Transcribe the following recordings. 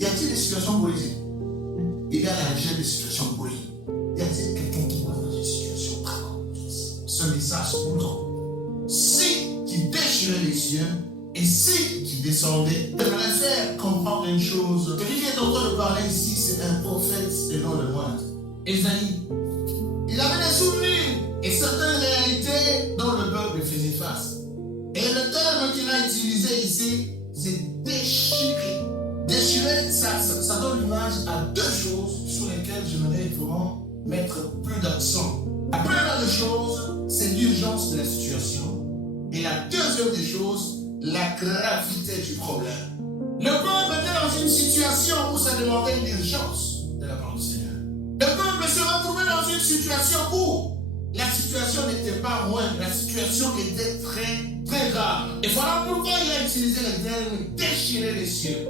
Y a-t-il des situations politiques? Il y a la gestion des situations politiques. Y a-t-il quelqu'un qui va dans une situation très compliquée? Ce message pour nous. Si tu déchirais les cieux et si tu descendais, j'aimerais faire comprendre une chose. Celui qui est en train de parler ici, c'est un prophète selon le moine. Ésaïe. Il avait des souvenirs et certaines réalités dont le peuple faisait face. Et le terme qu'il a utilisé ici, c'est déchirer. Déchirer, ça donne l'image à deux choses sur lesquelles j'aimerais vraiment mettre plus d'accent. La première des choses, c'est l'urgence de la situation. Et la deuxième des choses, la gravité du problème. Le peuple était dans une situation où ça demandait l'urgence de la part du Seigneur. Le peuple se retrouvait dans une situation où la situation n'était pas moindre, la situation était très, très grave. Et voilà pourquoi il a utilisé le terme déchirer les cieux.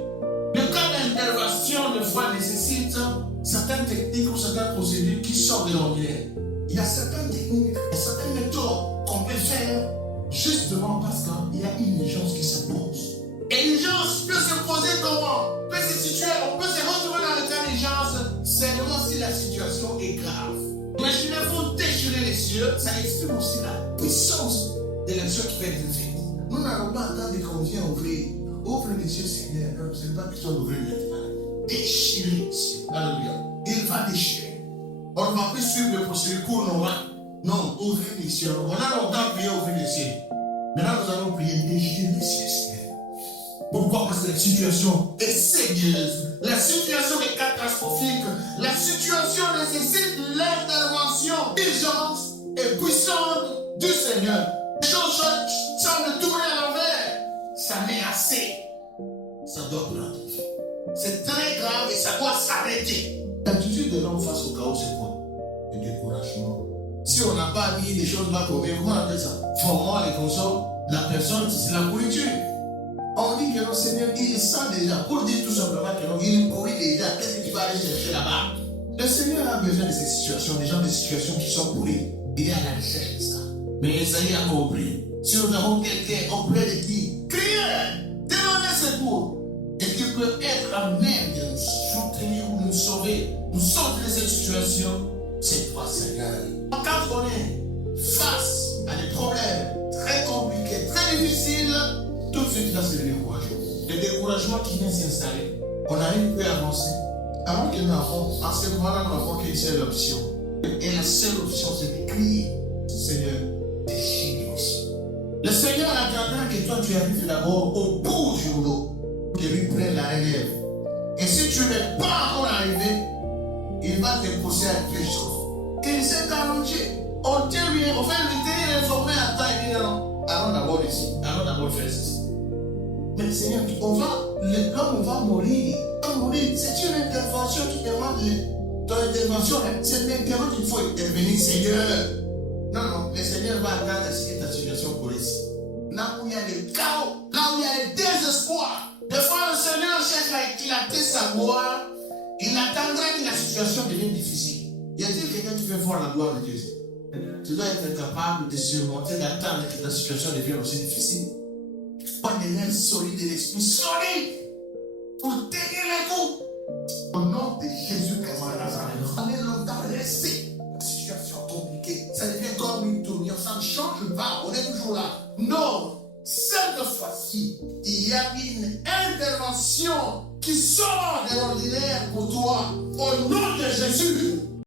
Le cas d'intervention de foi nécessite certaines techniques ou certaines procédures qui sortent de l'ordinaire. Il y a certaines techniques, il y a certaines méthodes qu'on peut faire justement parce qu'il y a une urgence qui se pose. Et l'urgence peut se poser comment? Peut se situer, on peut se retrouver dans l'état d'urgence seulement si la situation est grave. Imaginez-vous déchirer les cieux, ça exprime aussi la puissance de l'action qui peut être faite. Nous n'allons pas attendre qu'on vienne ouvrir. Ouvre les cieux, Seigneur. Non, ce n'est pas question d'ouvrir maintenant. Déchirer les cieux. Alléluia. Il va déchirer. On ne va plus suivre le procédure court normal. Non, ouvrir les cieux. On a longtemps prié ouvrir les cieux. Maintenant, nous allons prier déchirer les cieux, Seigneur. Pourquoi? Parce que la situation est sérieuse. La situation est catastrophique. La situation nécessite l'intervention urgente et puissante du Seigneur. Les choses semblent tourner à l'envers. Ça n'est assez. Ça doit prendre. C'est très grave et ça doit s'arrêter. L'attitude de l'homme face au chaos, c'est quoi? Le découragement. Si on n'a pas mis les choses là pour bien, comment on appelle ça? Formant les consoles, la personne, c'est la pourriture. On dit que le Seigneur, il sent déjà, pour dire tout simplement que non, il pourrit déjà, qu'est-ce qu'il va aller chercher là-bas? Le Seigneur a besoin de ces situations, des gens des situations qui sont pourries. Il est à la recherche de ça. Mais Esaïe a compris. Si nous avons quelqu'un auprès de qui crier, demander secours, et qui peut être à même de nous soutenir ou nous sauver, nous sortir de cette situation, c'est toi, Seigneur. Quand on est face à des problèmes très compliqués, très difficiles, tout de suite là c'est le découragement. Le découragement qui vient s'installer. On n'arrive plus à avancer. Avant que nous avons, en ce moment-là, nous n'avons qu'une seule option. Et la seule option, c'est de crier, Seigneur, déchire aussi. Le Seigneur attendra que toi tu arrives d'abord au bout du rouleau, que lui prenne la relève. Et si tu n'es pas encore arrivé, il va te pousser à quelque chose. Il s'est arrangé. On tient bien, on fait le tenir informé à temps et dire non. Allons d'abord ici, allons d'abord faire ceci. Mais Seigneur, l'homme va mourir. C'est une intervention qui demande ton intervention. C'est maintenant qu'il faut intervenir, Seigneur. Non, le Seigneur va attendre à ce que ta situation police. Là où il y a le chaos, là où il y a le désespoir. Des fois, le Seigneur cherche à éclater sa gloire. Il attendra que la situation devienne difficile. Y a-t-il quelqu'un qui veut voir la gloire de Dieu? Tu dois être capable de surmonter, d'attendre que ta situation devienne aussi difficile. Pas des nerfs solides et l'esprit solide pour tenir les coups. Au nom de Jésus-Christ, allez longtemps rester. La situation compliquée, ça devient comme une tournure, ça ne change pas, on est toujours là. Non, cette fois-ci, il y a une intervention qui sort de l'ordinaire pour toi. Au nom de Jésus.